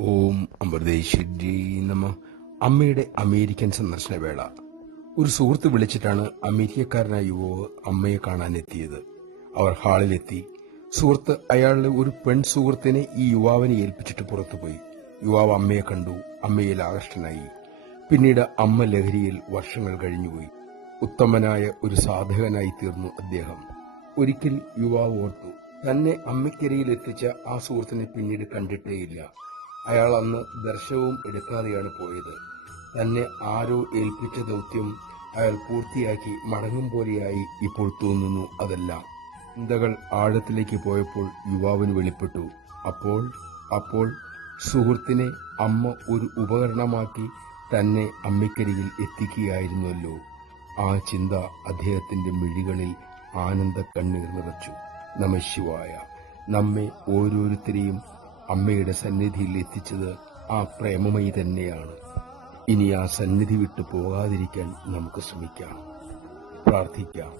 ഓം അമൃതേശ്വരി നമ. അമ്മയുടെ അമേരിക്കൻ സന്ദർശന വേള. ഒരു സുഹൃത്ത് വിളിച്ചിട്ടാണ് അമേരിക്കക്കാരനായ യുവാവ് അമ്മയെ കാണാനെത്തിയത്. അവർ ഹാളിലെത്തി. സുഹൃത്ത് അയാളുടെ ഒരു പെൺ സുഹൃത്തിനെ ഈ യുവാവിനെ ഏൽപ്പിച്ചിട്ട് പുറത്തുപോയി. യുവാവ് അമ്മയെ കണ്ടു, അമ്മയിൽ ആകർഷ്ടനായി. പിന്നീട് അമ്മ ലഹരിയിൽ വർഷങ്ങൾ കഴിഞ്ഞുപോയി. ഉത്തമനായ ഒരു സാധകനായി തീർന്നു അദ്ദേഹം. ഒരിക്കൽ യുവാവ് ഓർത്തു, തന്നെ അമ്മയ്ക്കരിയിൽ എത്തിച്ച ആ സുഹൃത്തിനെ പിന്നീട് കണ്ടിട്ടേയില്ല. അയാൾ അന്ന് ദർശനവും എടുക്കാതെയാണ് പോയത്. തന്നെ ആരോ ഏൽപ്പിച്ച ദൗത്യം അയാൾ പൂർത്തിയാക്കി മടങ്ങും പോലെയായി ഇപ്പോൾ തോന്നുന്നു അതെല്ലാം. ചിന്തകൾ ആഴത്തിലേക്ക് പോയപ്പോൾ യുവാവിന് വെളിപ്പെട്ടു. അപ്പോൾ സുഹൃത്തിനെ അമ്മ ഒരു ഉപകരണമാക്കി തന്നെ അമ്മയ്ക്കരികിൽ എത്തിക്കുകയായിരുന്നല്ലോ. ആ ചിന്ത അദ്ദേഹത്തിന്റെ മിഴികളിൽ ആനന്ദ കണ്ണീർ നിറച്ചു. നമഃശിവായ. നമ്മെ ഓരോരുത്തരെയും അമ്മയുടെ സന്നിധിയിൽ എത്തിച്ചത് ആ പ്രേമമയി തന്നെയാണ്. ഇനി ആ സന്നിധി വിട്ടു പോകാതിരിക്കാൻ നമുക്ക് ശ്രമിക്കാം, പ്രാർത്ഥിക്കാം.